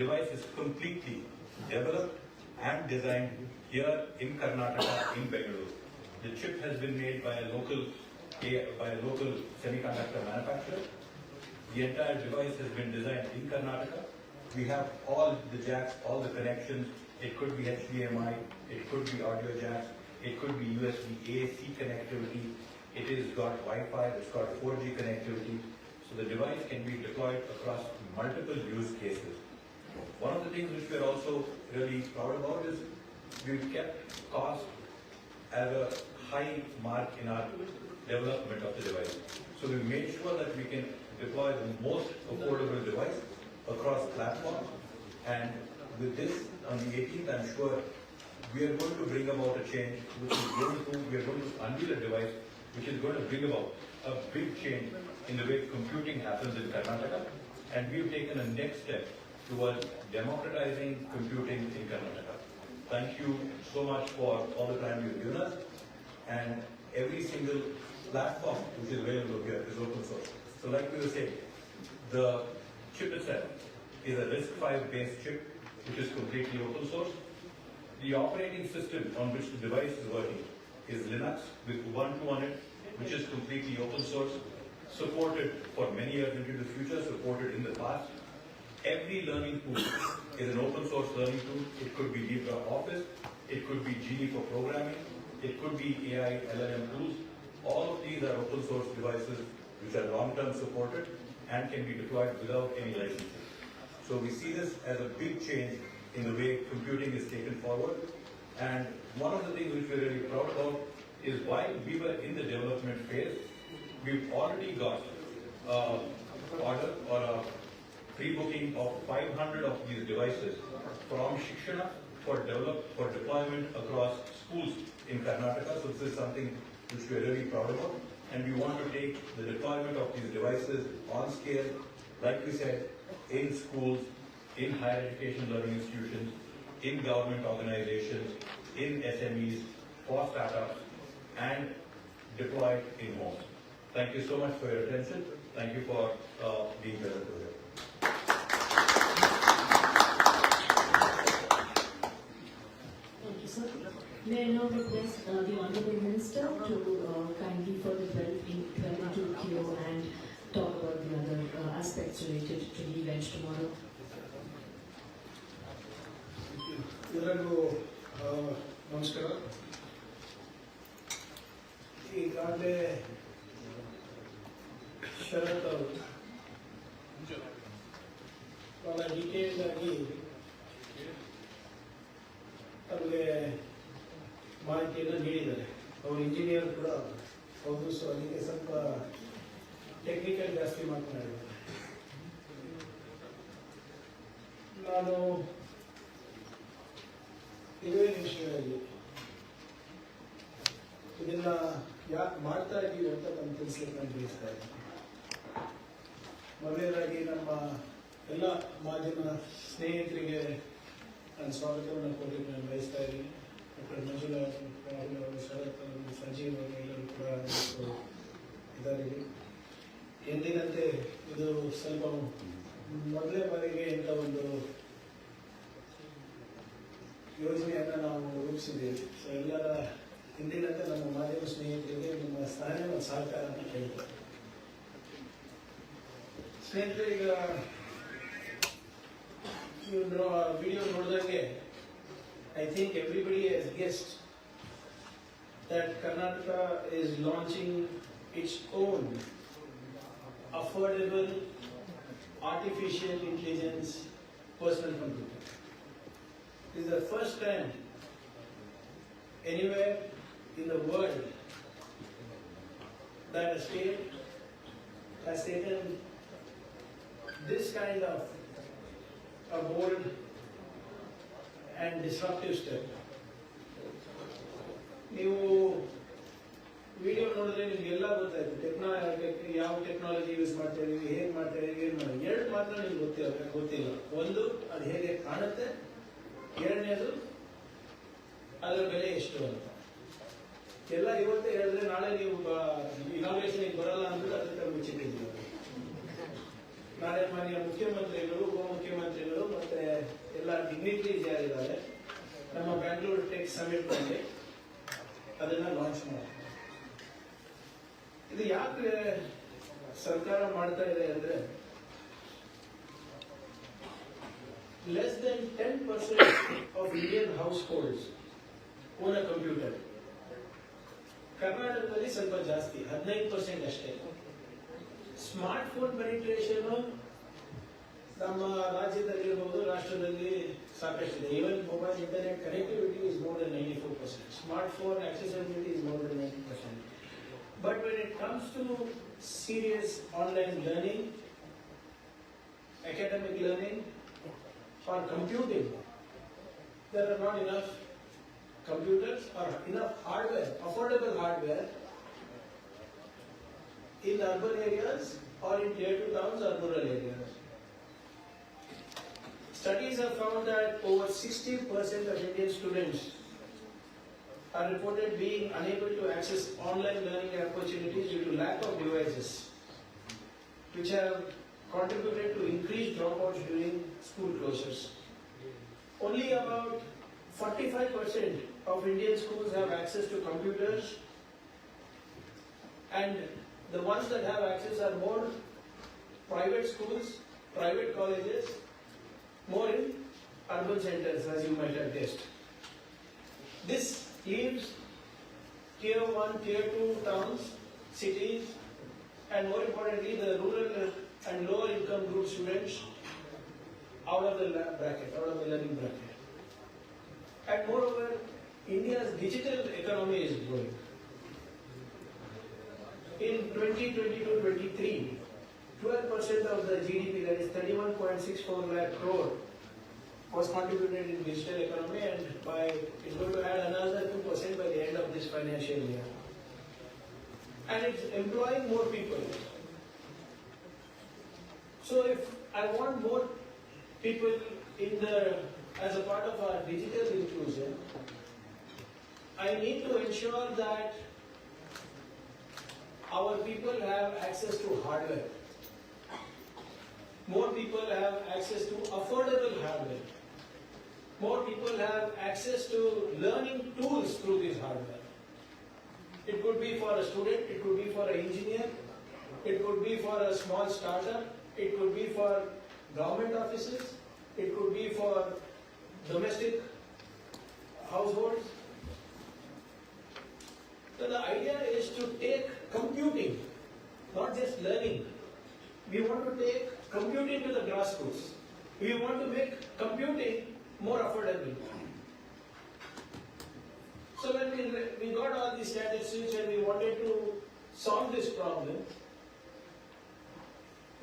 device is completely developed and designed here in Karnataka, in Bengaluru. The chip has been made by a local semiconductor manufacturer. The entire device has been designed in Karnataka. We have all the jacks, all the connections. It could be HDMI, it could be audio jacks, it could be USB-A/C connectivity. It has got Wi-Fi, it's got 4G connectivity. So the device can be deployed across multiple use cases. One of the things which we are also really proud about is we've kept cost as a high mark in our development of the device. So we made sure that we can deploy the most affordable device across platforms. And with this, on the 18th, I'm sure we are going to bring about a change which is going to, we are going to unveil a device which is going to bring about a big change in the way computing happens in Karnataka. And we've taken a next step towards democratizing computing in Karnataka. Thank you so much for all the time you've given us. And every single platform which is available here is open source. So like we were saying, the chip itself is a RISC-V based chip which is completely open source. The operating system on which the device is working is Linux with Ubuntu on it, which is completely open source, supported for many years into the future, supported in the past. Every learning tool is an open source learning tool. It could be LibreOffice, it could be GE for programming, it could be AI, LLM tools. All of these are open source devices which are long-term supported and can be deployed without any licensing. So we see this as a big change in the way computing is taken forward. And one of the things which we're really proud about is while we were in the development phase, we've already got order or a pre-booking of 500 of these devices from Shikshana for deployment across schools in Karnataka. So this is something which we are really proud about. And we want to take the deployment of these devices on scale, like we said, in schools, in higher education learning institutions, in government organizations, in SMEs, for startups, and deployed in homes. Thank you so much for your attention. Thank you for being present today. Thank you, sir. May I now request the Honorable Minister to kindly further delve into Kio and talk about the other aspects related to the event tomorrow. ಎಲ್ಲರಿಗೂ ನಮಸ್ಕಾರ. ಈಗಾಗಲೇ ಶರತ್ ಅವರು ಬಹಳ detailed ಆಗಿ ಅವರಿಗೆ ಮಾಹಿತಿಯನ್ನು ನೀಡಿದ್ದಾರೆ. ಅವರು ಇಂಜಿನಿಯರ್ ಕೂಡ ಹೌದು, ಸೊ ಅದಕ್ಕೆ ಸ್ವಲ್ಪ ಟೆಕ್ನಿಕಲ್ ಜಾಸ್ತಿ ಮಾತನಾಡಿದ್ದಾರೆ. ನಾನು ಇವೇ ವಿಷಯದಲ್ಲಿ ಇದನ್ನ ಯಾಕೆ ಮಾಡ್ತಾ ಇದ್ದೀವಿ ಅಂತ ನಾನು ತಿಳಿಸ್ಲಿಕ್ಕೆ ನಾನು ಬಯಸ್ತಾ ಇದ್ದೀನಿ. ಮೊದಲನೇದಾಗಿ ನಮ್ಮ ಎಲ್ಲ ಮಾಧ್ಯಮ ಸ್ನೇಹಿತರಿಗೆ ನಾನು ಸ್ವಾಗತವನ್ನು ಕೊಡಲಿಕ್ಕೆ ನಾನು ಬಯಸ್ತಾ ಇದ್ದೀನಿ. ಡಾಕ್ಟರ್ ಮಂಜುಳಾ ಅವರು, ಶರತ್ ಅವರು, ಸಂಜೀವ್ ಅವರು ಎಲ್ಲರೂ ಕೂಡ ಇದ್ದಾರೆ. ಎಂದಿನಂತೆ ಇದು ಸ್ವಲ್ಪ ಮೊದಲೇ ಬಾರಿಗೆ ಇಂಥ ಒಂದು ಯೋಜನೆಯನ್ನು ನಾವು ರೂಪಿಸಿದ್ದೇವೆ. ಸೊ ಎಲ್ಲರ ಹಿಂದಿನಂತೆ ನಮ್ಮ ಮಾಧ್ಯಮ ಸ್ನೇಹಿತರಿಗೆ ನಿಮ್ಮ ಸಹಾಯ ಮತ್ತು ಸಹಕಾರ ಅಂತ ಕೇಳ್ತಾರೆ. ಸ್ನೇಹಿತರೆ, ಈಗ ನೀವು video ನೋಡಿದಂಗೆ I think everybody has guessed that Karnataka is launching its own affordable artificial intelligence personal computer. This is the first time anywhere in the world that a state has taken this kind of a bold and disruptive step. ನೀವು video ನೋಡಿದ್ರೆ ನಿಮಗೆಲ್ಲ ಗೊತ್ತಾಯ್ತು ಯಾವ technology use ಮಾಡ್ತಾ ಇದೀವಿ, ಹೇಗೆ ಮಾಡ್ತಾ ಇದೀವಿ, ಏನು ಮಾಡಿ. ಎರಡು ಮಾತ್ರ ನಿಮ್ಗೆ ಗೊತ್ತಿಲ್ಲ. ಒಂದು, ಅದು ಹೇಗೆ ಕಾಣುತ್ತೆ. ಎರಡನೇದು, ಅದರ ಬೆಲೆ ಎಷ್ಟು ಅಂತ. ಎಲ್ಲ ಇವತ್ತೇ ಹೇಳಿದ್ರೆ ನಾಳೆ ನೀವು ಇನಾಗ್ರೇಷನ್ ಬರಲ್ಲ ಅಂದ್ರೆ ಅದಕ್ಕೆ ಮುಚ್ಚಿಟ್ಟಿದ್ದೀವಿ. ನಾಳೆ ಮಾನ್ಯ ಮುಖ್ಯಮಂತ್ರಿಗಳು, ಉಪಮುಖ್ಯಮಂತ್ರಿಗಳು ಮತ್ತೆ ಡಿಗ್ನಿಟರೀಸ್ ಯಾರಿದ್ದಾರೆ ನಮ್ಮ ಬ್ಯಾಂಗ್ಳೂರು ಟೆಕ್ ಸಮಿಟ್ ನಲ್ಲಿ ಅದನ್ನ ಲಾಂಚ್ ಮಾಡ್ತಾರೆ. ಇದು ಯಾಕೆ ಸರ್ಕಾರ ಮಾಡ್ತಾ ಇದೆ ಅಂದ್ರೆ less than 10% of Indian households own a computer. ಕರ್ನಾಟಕದಲ್ಲಿ ಸ್ವಲ್ಪ ಜಾಸ್ತಿ 15% ಅಷ್ಟೇ. ಸ್ಮಾರ್ಟ್ ಫೋನ್ ಪೆನಿಟ್ರೇಷನ್ ನಮ್ಮ ರಾಜ್ಯದಲ್ಲಿರ್ಬೋದು, ರಾಷ್ಟ್ರದಲ್ಲಿ ಸಾಕಷ್ಟಿದೆ. Even mobile internet connectivity is more than 94%. Smart phone accessibility is more than 90%. But when it comes to serious online learning, academic learning, for computing, there are not enough computers or enough hardware, affordable hardware in urban areas or in tier 2 towns or rural areas. Studies have found that over 60% of Indian students are reported being unable to access online learning opportunities due to lack of devices, which have contributed to increased dropouts during school closures. Only about 45% of Indian schools have access to computers, and the ones that have access are more private schools, private colleges, more in urban centers, as you might have guessed. This leaves tier 1, tier 2 towns, cities, and more importantly the rural and lower income group students out of the bracket, out of the learning bracket. And moreover, India's digital economy is growing. In 2022-23, 12% of the GDP, that is 31.64 lakh crore, was contributed in digital economy, and it's going to add another 2% by the end of this financial year. And it's employing more people. So if I want more people as a part of our digital inclusion, I need to ensure that our people have access to hardware. More people have access to affordable hardware. More people have access to learning tools through this hardware. It could be for a student, it could be for an engineer, it could be for a small startup, it could be for government offices, it could be for domestic households. So the idea is to take computing, not just learning. We want to take computing to the grassroots. We want to make computing more affordable. So when we got all these statistics and we wanted to solve this problem,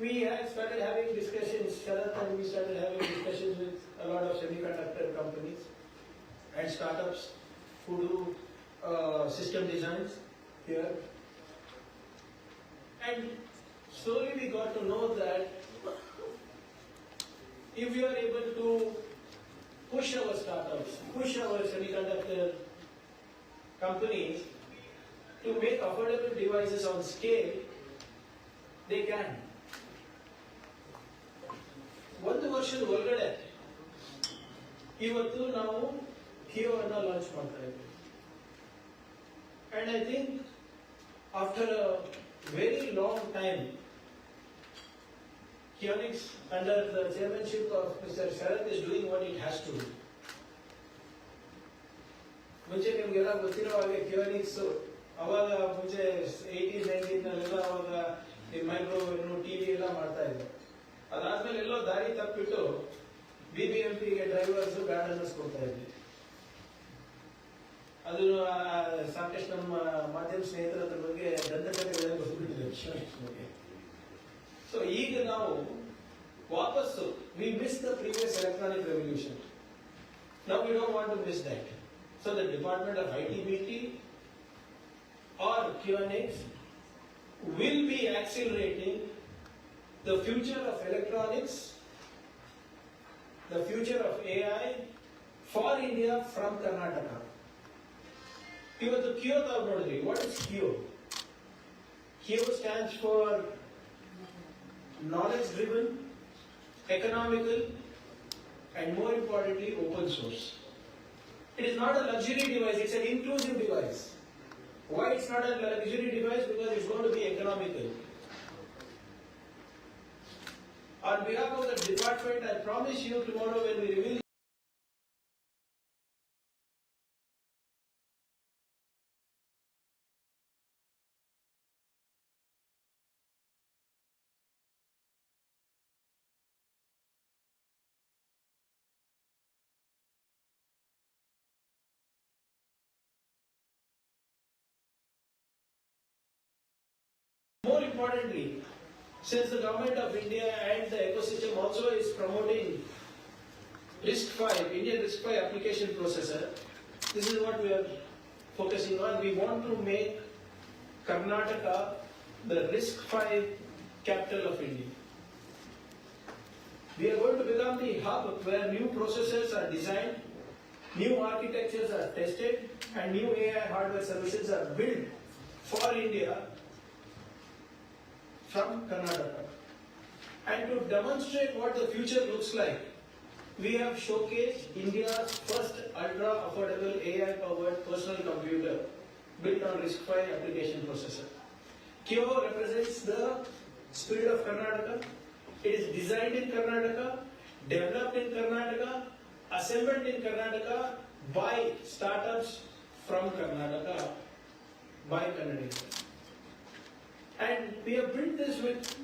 we had started having discussions, Sharath and we started having discussions with a lot of semiconductor companies and startups who do system designs here. And slowly we got to know that if we are able to push our startups, push our semiconductor companies to make affordable devices on scale, they can. ಒಂದು ವರ್ಷದ ಒಳಗಡೆ ಇವತ್ತು ನಾವು Kio ಅನ್ನ launch ಮಾಡ್ತಾ ಇದ್ದೀವಿ. And I think after a very long time, Kionix under the chairmanship of Mr. Sharath is doing what it has to do. ಮುಂಚೆ ನಿಮಗೆಲ್ಲ ಗೊತ್ತಿರೋ ಹಾಗೆ Kionix ಅವಾಗ ಮುಂಚೆ 80s 90s ನಲ್ಲೆಲ್ಲ ಅವಾಗ ಮೈಕ್ರೋ ಟಿವಿ ಎಲ್ಲ ಮಾಡ್ತಾ ಇದ್ರು. ಅದಾದ್ಮೇಲೆ ಎಲ್ಲೋ ದಾರಿ ತಪ್ಪಿಟ್ಟು BBMPಗೆ ಡ್ರೈವರ್ಸ್ ಬ್ಯಾಡ್ ಅನ್ನಿಸ್ಕೊಡ್ತಾ ಇದ್ವಿ. ಅದು ಸಾಕಷ್ಟು ನಮ್ಮ ಮಾಧ್ಯಮ ಸ್ನೇಹಿತರ ಬಗ್ಗೆ ದಂತಕಥೆಗಳೆಲ್ಲ ಬಂದ್ಬಿಟ್ಟಿದೆ. ಸೊ ಈಗ ನಾವು ವಾಪಸ್ಸು we missed the previous electronic revolution. Now we don't want to miss that. So the Department of ITBT or Kionix will be accelerating the future of electronics, the future of AI for India from Karnataka. ಇವತ್ತು Kio ತಾವು ನೋಡಿದ್ರಿ. What is Kio? Kio stands for knowledge driven, economical and and more importantly, open source. It is not a luxury device, it's an inclusive device. Why it's not a luxury device? Because it's going to be economical. On behalf of the department, I promise you tomorrow when we reveal more importantly, since the government of India and the ecosystem also is promoting RISC-V, Indian RISC-V application processor, this is what we are focusing on. We want to make Karnataka the RISC-V capital of India. We are going to become the hub where new processors are designed, new architectures are tested, and new AI hardware services are built for India from Karnataka. And to demonstrate what the future looks like, we have showcased India's first ultra-affordable AI-powered personal computer built on RISC-V application processor. Kio represents the spirit of Karnataka. It is designed in Karnataka, developed in Karnataka, assembled in Karnataka by startups from Karnataka, by Kannadigas. And we have built this with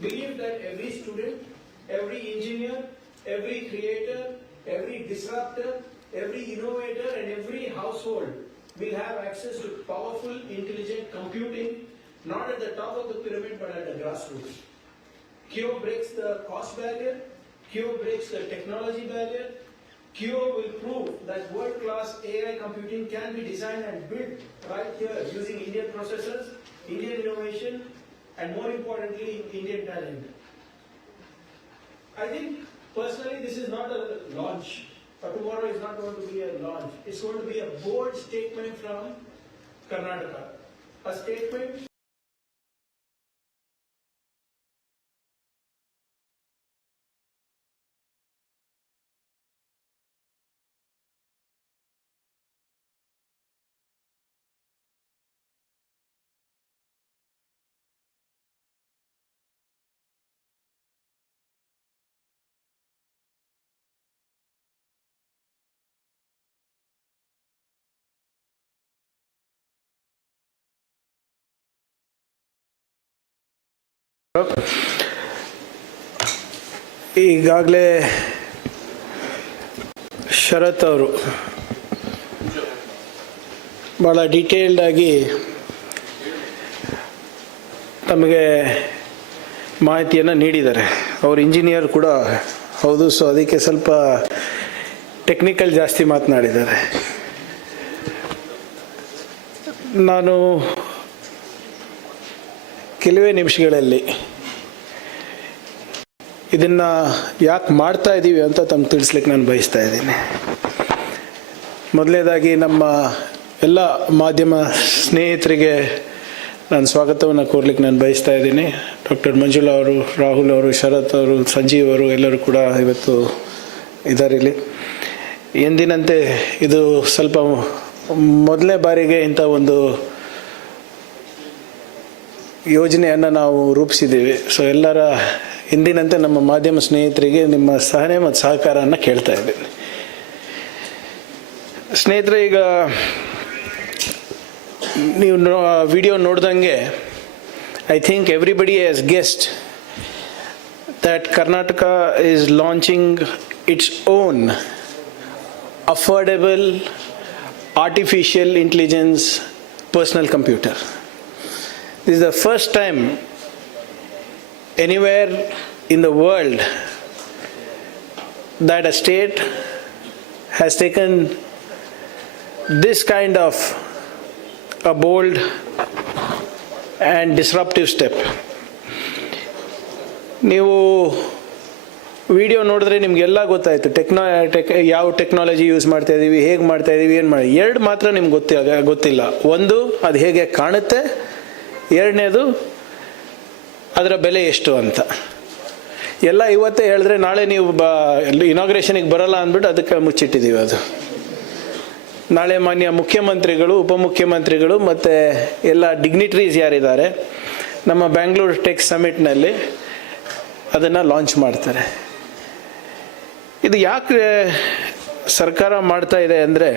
belief that every student, every engineer, every creator, every disruptor, every innovator and every household will have access to powerful, intelligent computing, not at the top of the pyramid but at the grassroots. Kio breaks the cost barrier, Kio breaks the technology barrier, Kio will prove that world-class AI computing can be designed and built right here using Indian processors, Indian innovation, and more importantly, Indian talent. I think personally this is not a launch. Tomorrow is not going to be a launch. It's going to be a bold statement from Karnataka. A statement ಈಗಾಗಲೇ ಶರತ್ ಅವರು ಭಾಳ ಡೀಟೇಲ್ಡಾಗಿ ತಮಗೆ ಮಾಹಿತಿಯನ್ನು ನೀಡಿದ್ದಾರೆ. ಅವರು engineer ಕೂಡ ಹೌದು, so ಅದಕ್ಕೆ ಸ್ವಲ್ಪ ಟೆಕ್ನಿಕಲ್ ಜಾಸ್ತಿ ಮಾತನಾಡಿದ್ದಾರೆ. ನಾನು ಕೆಲವೇ ನಿಮಿಷಗಳಲ್ಲಿ ಇದನ್ನು ಯಾಕೆ ಮಾಡ್ತಾ ಇದ್ದೀವಿ ಅಂತ ತಮ್ಗೆ ತಿಳಿಸ್ಲಿಕ್ಕೆ ನಾನು ಬಯಸ್ತಾ ಇದ್ದೀನಿ. ಮೊದಲನೇದಾಗಿ ನಮ್ಮ ಎಲ್ಲ ಮಾಧ್ಯಮ ಸ್ನೇಹಿತರಿಗೆ ನಾನು ಸ್ವಾಗತವನ್ನು ಕೋರ್ಲಿಕ್ಕೆ ನಾನು ಬಯಸ್ತಾ ಇದ್ದೀನಿ. ಡಾಕ್ಟರ್ ಮಂಜುಳಾ ಅವರು, ರಾಹುಲ್ ಅವರು, ಶರತ್ ಅವರು, ಸಂಜೀವ್ ಅವರು ಎಲ್ಲರೂ ಕೂಡ ಇವತ್ತು ಇದ್ದಾರೆ ಇಲ್ಲಿ. ಎಂದಿನಂತೆ ಇದು ಸ್ವಲ್ಪ ಮೊದಲನೇ ಬಾರಿಗೆ ಇಂಥ ಒಂದು ಯೋಜನೆಯನ್ನು ನಾವು ರೂಪಿಸಿದ್ದೀವಿ. ಸೊ ಎಲ್ಲರ ಎಂದಿನಂತೆ ನಮ್ಮ ಮಾಧ್ಯಮ ಸ್ನೇಹಿತರಿಗೆ ನಿಮ್ಮ ಸಹನೆ ಮತ್ತು ಸಹಕಾರವನ್ನು ಕೇಳ್ತಾ ಇದ್ದೀನಿ. ಸ್ನೇಹಿತರೆ, ಈಗ ನೀವು ವಿಡಿಯೋ ನೋಡ್ದಂಗೆ I think everybody has guessed that Karnataka is launching its own affordable artificial intelligence personal computer. This is the first time anywhere in the world that a state has taken this kind of a bold and disruptive step. ನೀವು video ನೋಡಿದ್ರೆ ನಿಮಗೆಲ್ಲ ಗೊತ್ತಾಯಿತು ಯಾವ technology use ಮಾಡ್ತಾ ಇದ್ದೀವಿ, ಹೇಗೆ ಮಾಡ್ತಾ ಇದ್ದೀವಿ, ಏನು ಮಾಡಿ. ಎರಡು ಮಾತ್ರ ನಿಮ್ಗೆ ಗೊತ್ತಿಲ್ಲ. ಒಂದು, ಅದು ಹೇಗೆ ಕಾಣುತ್ತೆ. ಎರಡನೇದು, ಅದರ ಬೆಲೆ ಎಷ್ಟು ಅಂತ. ಎಲ್ಲ ಇವತ್ತೇ ಹೇಳಿದ್ರೆ ನಾಳೆ ನೀವು ಇನಾಗ್ರೇಷನಿಗೆ ಬರಲ್ಲ ಅಂದ್ಬಿಟ್ಟು ಅದಕ್ಕೆ ಮುಚ್ಚಿಟ್ಟಿದ್ದೀವಿ. ಅದು ನಾಳೆ ಮಾನ್ಯ ಮುಖ್ಯಮಂತ್ರಿಗಳು, ಉಪಮುಖ್ಯಮಂತ್ರಿಗಳು ಮತ್ತು ಎಲ್ಲ ಡಿಗ್ನಿಟ್ರೀಸ್ ಯಾರಿದ್ದಾರೆ ನಮ್ಮ ಬ್ಯಾಂಗ್ಳೂರು ಟೆಕ್ ಸಮಿಟ್ನಲ್ಲಿ ಅದನ್ನು ಲಾಂಚ್ ಮಾಡ್ತಾರೆ. ಇದು ಯಾಕೆ ಸರ್ಕಾರ ಮಾಡ್ತಾ ಇದೆ ಅಂದರೆ,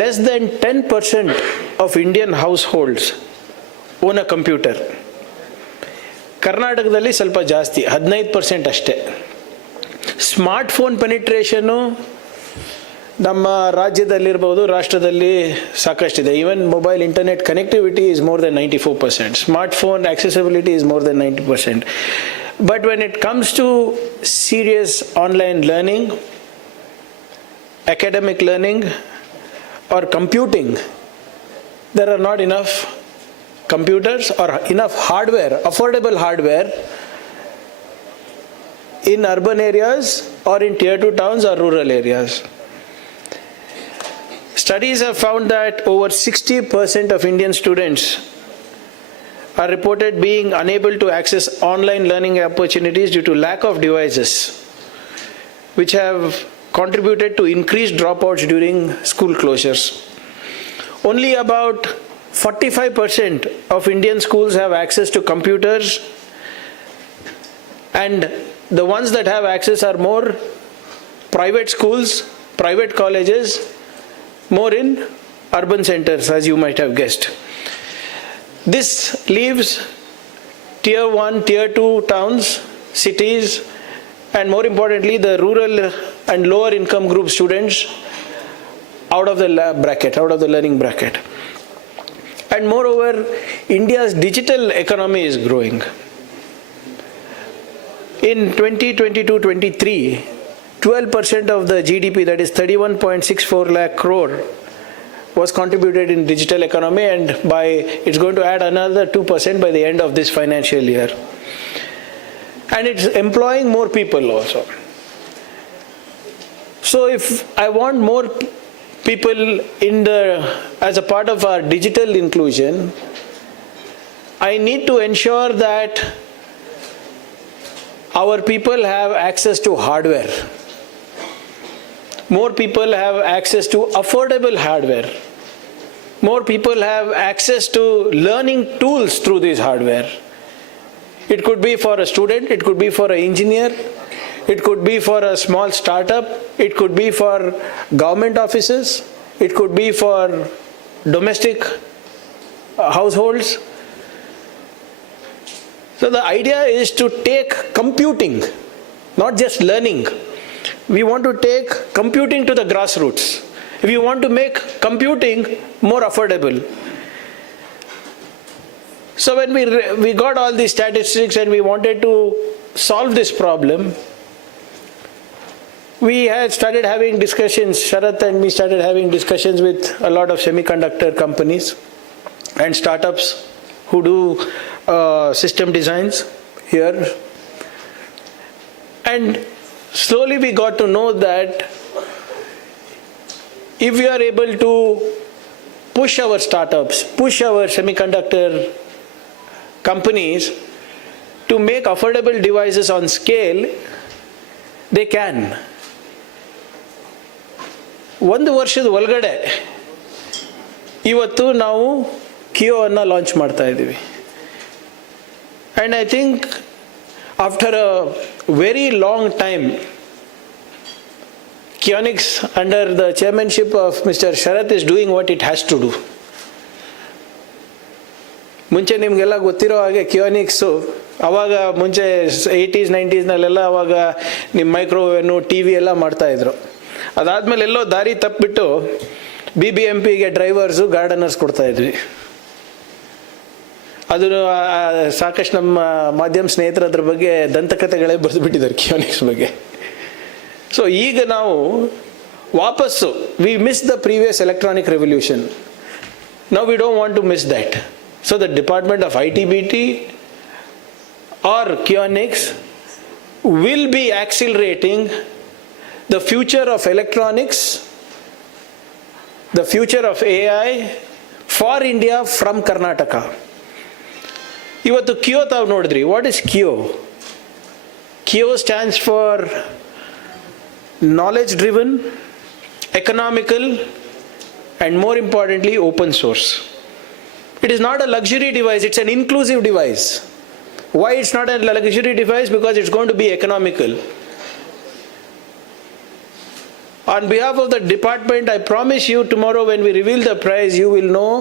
less than 10% of Indian households own a computer. ಕರ್ನಾಟಕದಲ್ಲಿ ಸ್ವಲ್ಪ ಜಾಸ್ತಿ, 15% ಅಷ್ಟೇ. ಸ್ಮಾರ್ಟ್ಫೋನ್ ಪೆನಿಟ್ರೇಷನ್ನು ನಮ್ಮ ರಾಜ್ಯದಲ್ಲಿರ್ಬೋದು, ರಾಷ್ಟ್ರದಲ್ಲಿ ಸಾಕಷ್ಟಿದೆ. Even mobile internet connectivity is more than 94%. Smartphone accessibility is more than 90%. But when it comes to serious online learning, academic learning, or computing, there are not enough computers or enough hardware, affordable hardware in urban areas or in tier 2 towns or rural areas. Studies have found that over 60% of Indian students are reported being unable to access online learning opportunities due to lack of devices, which have contributed to increased dropouts during school closures. Only about 45% of Indian schools have access to computers, and the ones that have access are more private schools, private colleges, more in urban centers, as you might have guessed. This leaves tier 1, tier 2 towns, cities, and more importantly the rural and lower income group students out of the bracket, out of the learning bracket. And moreover, India's digital economy is growing. In 2022-23, 12% of the GDP, that is 31.64 lakh crore, was contributed in digital economy, and it's going to add another 2% by the end of this financial year. And it's employing more people also. So if I want more people as a part of our digital inclusion, I need to ensure that our people have access to hardware. More people have access to affordable hardware. More people have access to learning tools through this hardware. It could be for a student, it could be for an engineer, it could be for a small startup, it could be for government offices, it could be for domestic households. So the idea is to take computing, not just learning. We want to take computing to the grassroots. We want to make computing more affordable. So when we got all these statistics and we wanted to solve this problem, we had started having discussions, Sharath and me started having discussions with a lot of semiconductor companies and startups who do system designs here. And slowly we got to know that if we are able to push our startups, push our semiconductor companies to make affordable devices on scale, they can. ಒಂದು ವರ್ಷದ ಒಳಗಡೆ ಇವತ್ತು ನಾವು ಕಿಯೋ ಅನ್ನು launch ಮಾಡ್ತಾ ಇದ್ದೀವಿ. And I think after a very long time, Kionics under the chairmanship of Mr. Sharath is doing what it has to do. ಮುಂಚೆ ನಿಮಗೆಲ್ಲ ಗೊತ್ತಿರೋ ಹಾಗೆ ಕಿಯೋನಿಕ್ಸು ಅವಾಗ ಮುಂಚೆ 80s 90s ಅವಾಗ ನಿಮ್ಮ ಮೈಕ್ರೋವೇವ್ನು ಟಿ ವಿ ಎಲ್ಲ ಮಾಡ್ತಾಯಿದ್ರು. ಅದಾದಮೇಲೆ ಎಲ್ಲೋ ದಾರಿ ತಪ್ಪಿಬಿಟ್ಟು BBMPಗೆ ಡ್ರೈವರ್ಸು ಗಾರ್ಡನರ್ಸ್ ಕೊಡ್ತಾಯಿದ್ವಿ. ಅದು ಸಾಕಷ್ಟು ನಮ್ಮ ಮಾಧ್ಯಮ ಸ್ನೇಹಿತರ ಅದ್ರ ಬಗ್ಗೆ ದಂತಕಥೆಗಳೇ ಬರೆದು ಬಿಟ್ಟಿದ್ದಾರೆ ಕಿಯೋನಿಕ್ಸ್ ಬಗ್ಗೆ. ಸೊ ಈಗ ನಾವು ವಾಪಸ್ಸು we miss the previous electronic revolution. Now we don't want to miss that. So the department of ITBT or Kionics will be accelerating the future of electronics, the future of AI for India from Karnataka. ಇವತ್ತು KEO ತಾವು ನೋಡಿದ್ರಿ. What is KEO? KEO stands for knowledge driven, economical, and more importantly open source. It is not a luxury device, it's an inclusive device. Why it's not a luxury device? Because it's going to be economical. On behalf of the department, I promise you tomorrow when we reveal the prize, you will know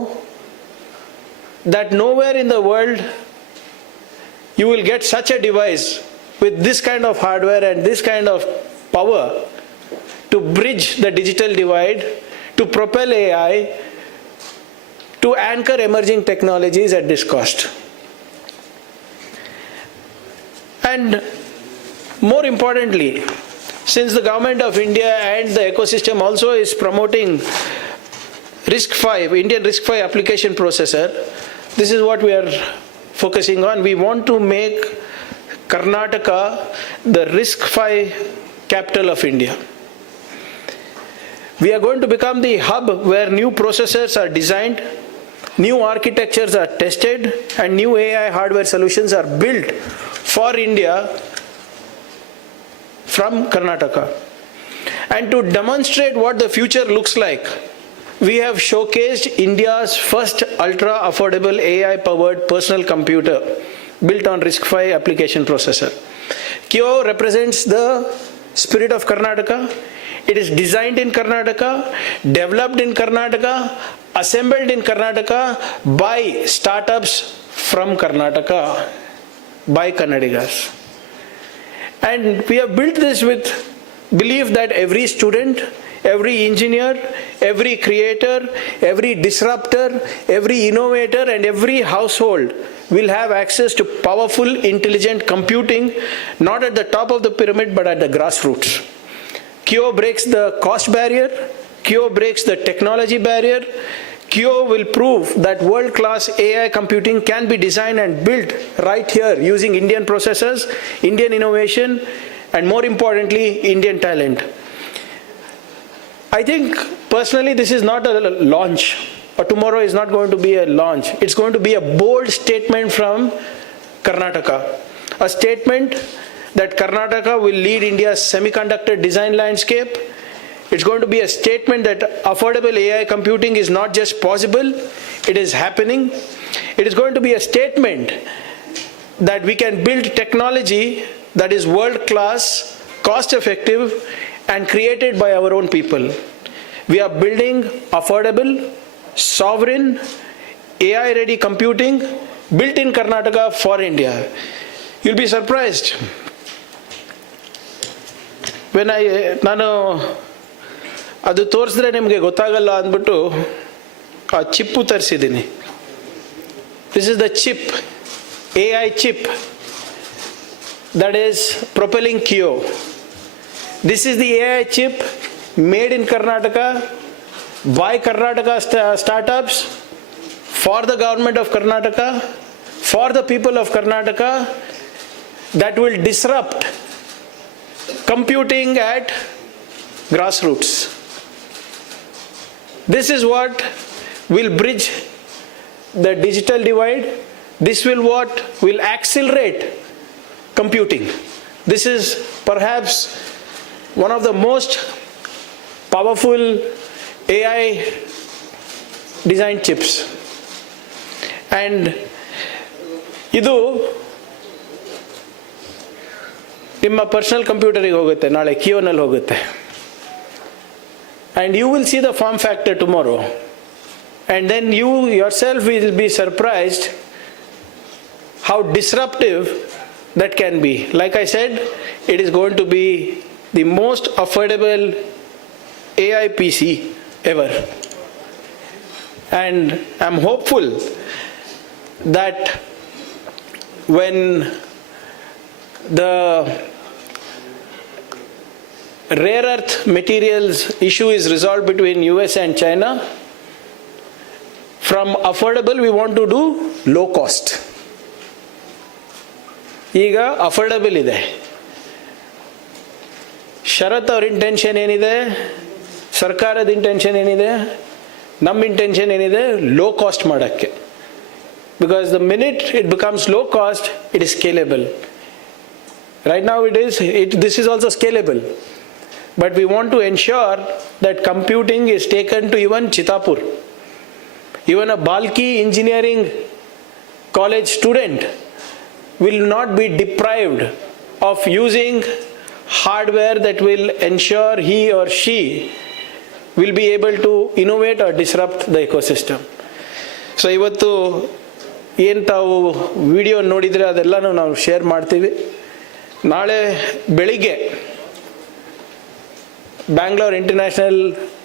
that nowhere in the world you will get such a device with this kind of hardware and this kind of power to bridge the digital divide, to propel AI, to anchor emerging technologies at this cost. And more importantly, since the government of India and the ecosystem also is promoting RISC-V, Indian RISC-V application processor, this is what we are focusing on. We want to make Karnataka the RISC-V capital of India. We are going to become the hub where new processors are designed, new architectures are tested, and new AI hardware solutions are built for India from Karnataka. And to demonstrate what the future looks like, we have showcased India's first ultra-affordable AI-powered personal computer built on RISC-V application processor. Kio represents the spirit of Karnataka. It is designed in Karnataka, developed in Karnataka, assembled in Karnataka by startups from Karnataka, by Kannadigas. And we have built this with belief that every student, every engineer, every creator, every disruptor, every innovator, and every household will have access to powerful, intelligent computing, not at the top of the pyramid, but at the grassroots. Kio breaks the cost barrier, Kio breaks the technology barrier. Kio will prove that world-class AI computing can be designed and built right here using Indian processors, Indian innovation, and more importantly, Indian talent. I think personally this is not a launch, or tomorrow is not going to be a launch. It's going to be a bold statement from Karnataka. A statement that Karnataka will lead India's semiconductor design landscape. It's going to be a statement that affordable AI computing is not just possible, it is happening. It is going to be a statement that we can build technology that is world-class, cost-effective, and created by our own people. We are building affordable, sovereign, AI-ready computing built in Karnataka for India. You'll be surprised. When ನಾನು ಅದು ತೋರಿಸಿದ್ರೆ ನಿಮಗೆ ಗೊತ್ತಾಗಲ್ಲ ಅಂದ್ಬಿಟ್ಟು ಆ ಚಿಪ್ಪು ತರಿಸಿದ್ದೀನಿ. This is the chip, AI chip that is propelling Kio. This is the AI chip made in Karnataka by Karnataka startups for the government of Karnataka, for the people of Karnataka, that will disrupt computing at grassroots. This is what will bridge the digital divide. This will what will accelerate computing. This is perhaps one of the most powerful AI design chips. And ಇದು ನಿಮ್ಮ personal ಕಂಪ್ಯೂಟರಿಗೆ ಹೋಗುತ್ತೆ, ನಾಳೆ ಕಿಯೋನಲ್ಲಿ ಹೋಗುತ್ತೆ. And you will see the form factor tomorrow. And then you yourself will be surprised how disruptive that can be. Like I said, it is going to be the most affordable AI PC ever. And I'm hopeful that when the rare earth materials issue is resolved between US and China, from affordable we want to do low cost. ಈಗ affordable ಇದೆ. ಶರತ್ ಅವ್ರ intention ಏನಿದೆ, ಸರ್ಕಾರದ intention ಏನಿದೆ, ನಮ್ಮ intention ಏನಿದೆ, low cost ಮಾಡೋಕ್ಕೆ. Because the minute it becomes low cost, it is scalable. Right now this is also scalable. But we want to ensure that computing is taken to even Chitapur. Even a Balki engineering college student will not be deprived of using hardware that will ensure he or she will be able to innovate or disrupt the ecosystem. So ಇವತ್ತು ಏನು ತಾವು video ನೋಡಿದರೆ ಅದೆಲ್ಲನೂ ನಾವು share ಮಾಡ್ತೀವಿ. ನಾಳೆ ಬೆಳಿಗ್ಗೆ Bangalore international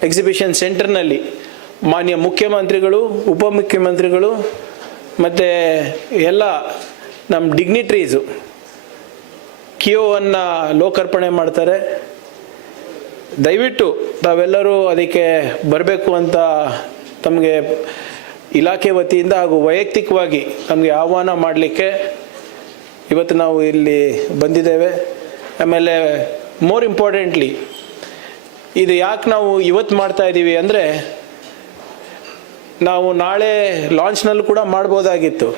exhibition ಸೆಂಟರ್ನಲ್ಲಿ ಮಾನ್ಯ ಮುಖ್ಯಮಂತ್ರಿಗಳು, ಉಪಮುಖ್ಯಮಂತ್ರಿಗಳು ಮತ್ತು ಎಲ್ಲ ನಮ್ಮ ಡಿಗ್ನಿಟ್ರೀಸು ಕಿಯೋವನ್ನು ಲೋಕಾರ್ಪಣೆ ಮಾಡ್ತಾರೆ. ದಯವಿಟ್ಟು ತಾವೆಲ್ಲರೂ ಅದಕ್ಕೆ ಬರಬೇಕು ಅಂತ ತಮಗೆ ಇಲಾಖೆ ವತಿಯಿಂದ ಹಾಗೂ ವೈಯಕ್ತಿಕವಾಗಿ ನಮಗೆ ಆಹ್ವಾನ ಮಾಡಲಿಕ್ಕೆ ಇವತ್ತು ನಾವು ಇಲ್ಲಿ ಬಂದಿದ್ದೇವೆ. ಆಮೇಲೆ ಮೋರ್ ಇಂಪಾರ್ಟೆಂಟ್ಲಿ ಇದು ಯಾಕೆ ನಾವು ಇವತ್ತು ಮಾಡ್ತಾ ಇದ್ದೀವಿ ಅಂದರೆ, ನಾವು ನಾಳೆ ಲಾಂಚ್ನಲ್ಲೂ ಕೂಡ ಮಾಡ್ಬೋದಾಗಿತ್ತು.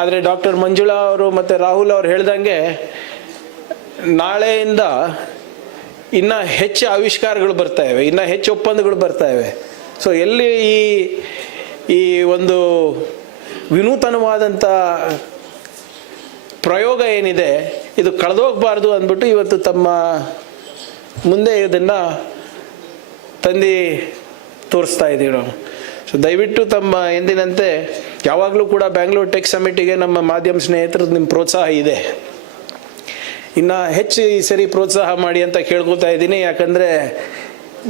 ಆದರೆ ಡಾಕ್ಟರ್ ಮಂಜುಳಾ ಅವರು ಮತ್ತು ರಾಹುಲ್ ಅವರು ಹೇಳ್ದಂಗೆ ನಾಳೆಯಿಂದ ಇನ್ನೂ ಹೆಚ್ಚು ಆವಿಷ್ಕಾರಗಳು ಬರ್ತಾ ಇವೆ, ಇನ್ನೂ ಹೆಚ್ಚು ಒಪ್ಪಂದಗಳು ಬರ್ತಾ ಇವೆ. ಸೊ ಎಲ್ಲಿ ಈ ಒಂದು ವಿನೂತನವಾದಂಥ ಪ್ರಯೋಗ ಏನಿದೆ ಇದು ಕಳೆದೋಗಬಾರ್ದು ಅಂದ್ಬಿಟ್ಟು ಇವತ್ತು ತಮ್ಮ ಮುಂದೆ ಇದನ್ನು ತಂದು ತೋರಿಸ್ತಾ ಇದ್ದೀವಿ ನಾವು. ಸೊ ದಯವಿಟ್ಟು ತಮ್ಮ ಎಂದಿನಂತೆ ಯಾವಾಗಲೂ ಕೂಡ ಬ್ಯಾಂಗ್ಳೂರ್ ಟೆಕ್ ಸಮಿಟಿಗೆ ನಮ್ಮ ಮಾಧ್ಯಮ ಸ್ನೇಹಿತರದ್ದು ನಿಮ್ಮ ಪ್ರೋತ್ಸಾಹ ಇದೆ. ಇನ್ನು ಹೆಚ್ಚು ಈ ಸರಿ ಪ್ರೋತ್ಸಾಹ ಮಾಡಿ ಅಂತ ಕೇಳ್ಕೊತಾ ಇದ್ದೀನಿ. ಯಾಕಂದರೆ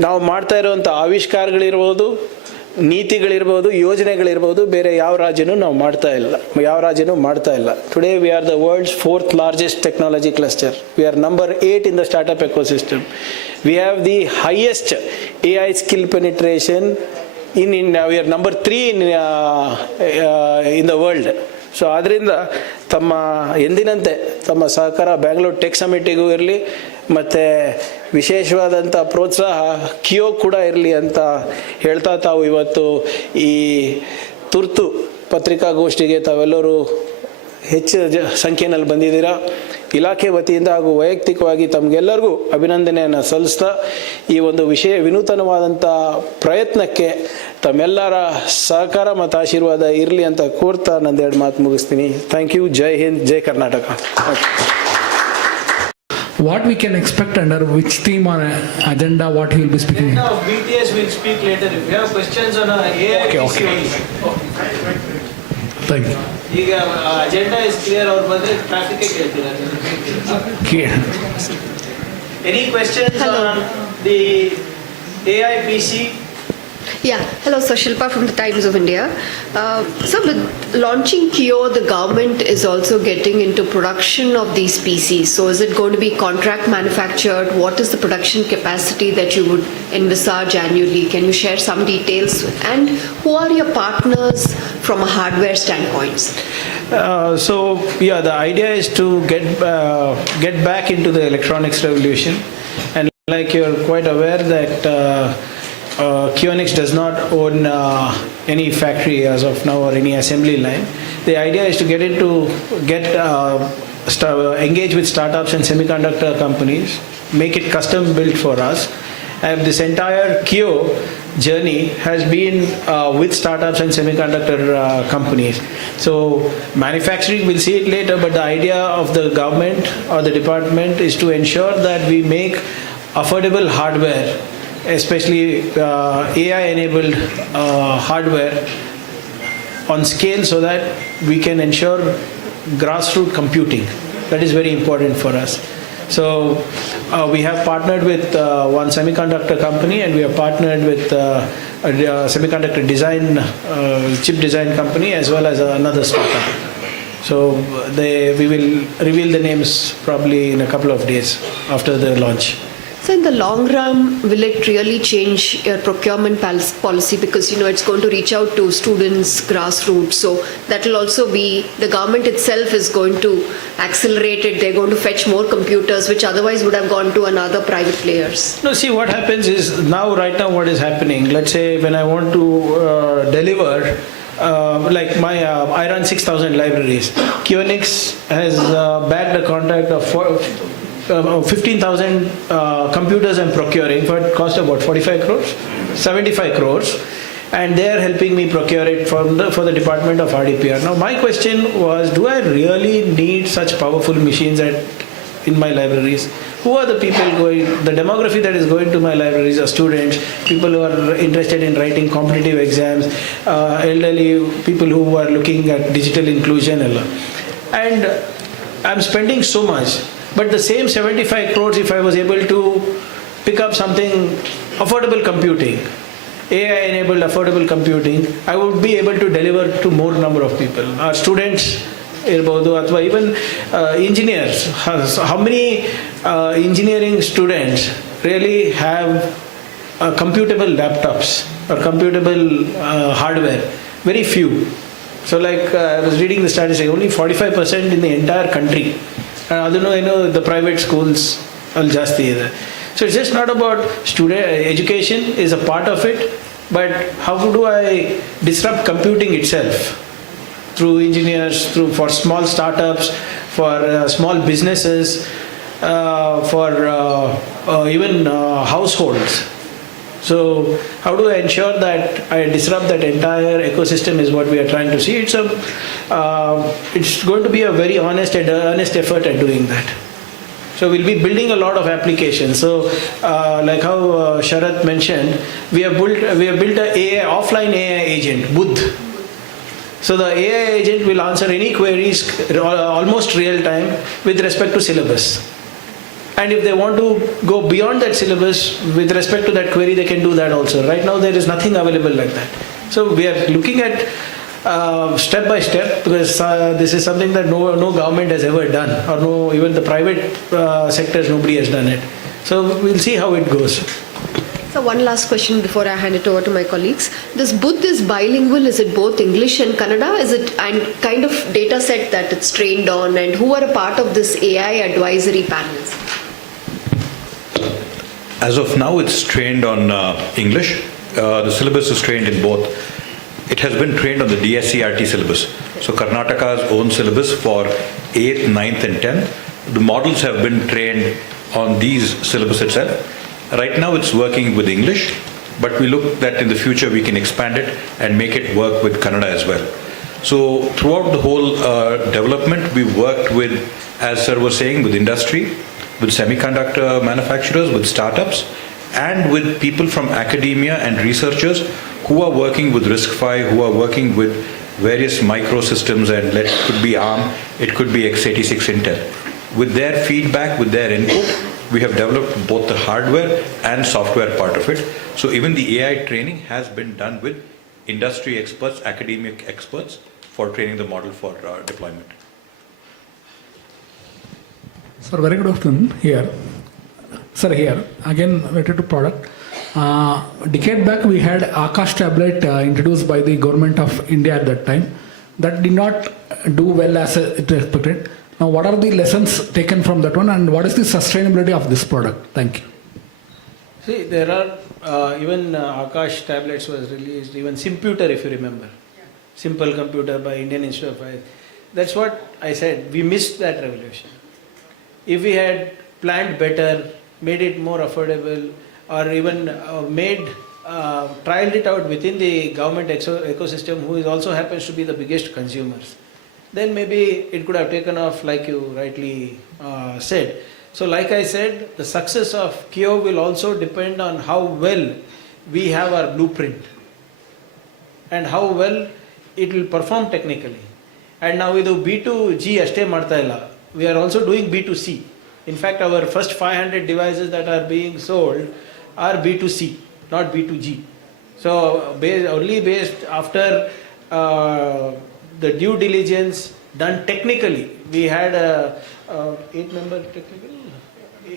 ನಾವು ಮಾಡ್ತಾ ಇರುವಂಥ ಆವಿಷ್ಕಾರಗಳಿರ್ಬೋದು, ನೀತಿಗಳಿರ್ಬೋದು, ಯೋಜನೆಗಳಿರ್ಬೋದು ಬೇರೆ ಯಾವ ರಾಜ್ಯನೂ ನಾವು ಮಾಡ್ತಾ ಇಲ್ಲ. Today we are the world's 4th largest technology cluster. We are number 8 in the startup ecosystem. We have the highest AI skill penetration we are number 3 in the world. So ಆದ್ದರಿಂದ ತಮ್ಮ ಎಂದಿನಂತೆ ತಮ್ಮ ಸಹಕಾರ ಬ್ಯಾಂಗ್ಳೂರ್ ಟೆಕ್ ಸಮಿಟಿಗೂ ಇರಲಿ ಮತ್ತು ವಿಶೇಷವಾದಂಥ ಪ್ರೋತ್ಸಾಹ ಕಿಯೋ ಕೂಡ ಇರಲಿ ಅಂತ ಹೇಳ್ತಾ, ತಾವು ಇವತ್ತು ಈ ತುರ್ತು ಪತ್ರಿಕಾಗೋಷ್ಠಿಗೆ ತಾವೆಲ್ಲರೂ ಹೆಚ್ಚು ಸಂಖ್ಯೆಯಲ್ಲಿ ಬಂದಿದ್ದೀರಾ. ಇಲಾಖೆ ವತಿಯಿಂದ ಹಾಗೂ ವೈಯಕ್ತಿಕವಾಗಿ ತಮಗೆಲ್ಲರಿಗೂ ಅಭಿನಂದನೆಯನ್ನು ಸಲ್ಲಿಸ್ತಾ ಈ ಒಂದು ವಿನೂತನವಾದಂಥ ಪ್ರಯತ್ನಕ್ಕೆ ತಮ್ಮೆಲ್ಲರ ಸಹಕಾರ ಮತ್ತು ಆಶೀರ್ವಾದ ಇರಲಿ ಅಂತ ಕೋರ್ತಾ ನಂದೆರಡು ಮಾತು ಮುಗಿಸ್ತೀನಿ. Thank you. ಜೈ ಹಿಂದ್, ಜೈ Karnataka. What we can expect under which theme or agenda, what he will be speaking? Now BTS will speak later. If you have questions on AI, Okay. Thank you. ಈಗ agenda is clear. ಅವ್ರು ಬಂದ್ರೆ traffic ಕೇಳ್ತೀರಾ? Okay. Any questions on the AI PC? Yeah, hello, so Shilpa from the Times of India. So with launching Kio, the government is also getting into production of these PCs. So is it going to be contract manufactured? What is the production capacity that you would envisage annually? Can you share some details? And who are your partners from a hardware standpoint? So the idea is to get back into the electronics revolution. And like you're quite aware that Kionix does not own any factory as of now or any assembly line. The idea is to engage with startups and semiconductor companies, make it custom built for us. And this entire Kio journey has been with startups and semiconductor companies. So manufacturing, we'll see it later, but the idea of the government or the department is to ensure that we make affordable hardware, especially AI-enabled hardware on scale, so that we can ensure grassroots computing. That is very important for us. So we have partnered with one semiconductor company, and we have partnered with a semiconductor design, chip design company, as well as another startup. So we will reveal the names probably in a couple of days after the launch. So in the long run, will it really change your procurement policy? Because, it's going to reach out to students, grassroots. So that will also be, the government itself is going to accelerate it. They're going to fetch more computers, which otherwise would have gone to another private players. No, see, what happens is right now what is happening, let's say when I want to deliver like I run 6,000 libraries. Kionix has bagged a contract of 15,000 computers I'm procuring for a cost of what, 45 crores? 75 crores. And they are helping me procure it for the Department of RDPR. Now my question was, do I really need such powerful machines in my libraries? Who are the people going, the demography that is going to my libraries are students, people who are interested in writing competitive exams, elderly people who are looking at digital inclusion. And I'm spending so much, but the same 75 crores, if I was able to pick up something, affordable computing, AI-enabled affordable computing, I would be able to deliver to more number of people. Our students, even engineers. How many engineering students really have computable laptops or computable hardware? Very few. So like I was reading the statistic, only 45% in the entire country. I know the private schools are jasti ಇದೆ. So it's just not about student education is a part of it, but how do I disrupt computing itself? Through engineers, for small startups, for small businesses, for even households. So how do I ensure that I disrupt that entire ecosystem is what we are trying to see. It's going to be a very honest effort at doing that. So we'll be building a lot of applications. So like how Sharath mentioned, we have built a offline AI agent, Buddh. So the AI agent will answer any queries almost real time with respect to syllabus. And if they want to go beyond that syllabus with respect to that query, they can do that also. Right now there is nothing available like that. So we are looking at step by step, because this is something that no government has ever done, or even the private sectors, nobody has done it. So we'll see how it goes. So one last question before I hand it over to my colleagues. This Buddh is bilingual. Is it both English and Kannada? Is it and kind of data set that it's trained on, and who are a part of this AI advisory panels? As of now, it's trained on English. The syllabus is trained in both. It has been trained on the DSCRT syllabus. So Karnataka's own syllabus for 8th, 9th and 10th. The models have been trained on these syllabus itself. Right now it's working with English, but we look that in the future we can expand it and make it work with Kannada as well. So throughout the whole development, we worked with, as sir was saying, with industry, with semiconductor manufacturers, with startups, and with people from academia and researchers who are working with RISC-V, who are working with various microsystems, and it could be ARM, it could be x86 Intel. With their feedback, with their input, we have developed both the hardware and software part of it. So even the AI training has been done with industry experts, academic experts, for training the model for deployment. Sir, very good afternoon. Here, sir, here again related to product. Decade back, we had Akash tablet introduced by the government of India at that time. That did not do well as it expected. Now, what are the lessons taken from that one, and what is the sustainability of this product? Thank you. See, there are even Akash tablets was released, even Simputer, if you remember. Yeah. Simple computer by Indian Institute of Science. That's what I said. We missed that revolution. If we had planned better, made it more affordable, or even trialed it out within the government ecosystem, who also happens to be the biggest consumers, then maybe it could have taken off like you rightly said. So like I said, the success of Kio will also depend on how well we have our blueprint and how well it will perform technically. And now with B2G ashte marta illa, we are also doing B2C. In fact, our first 500 devices that are being sold are B2C, not B2G. So only based after the due diligence done technically. We had a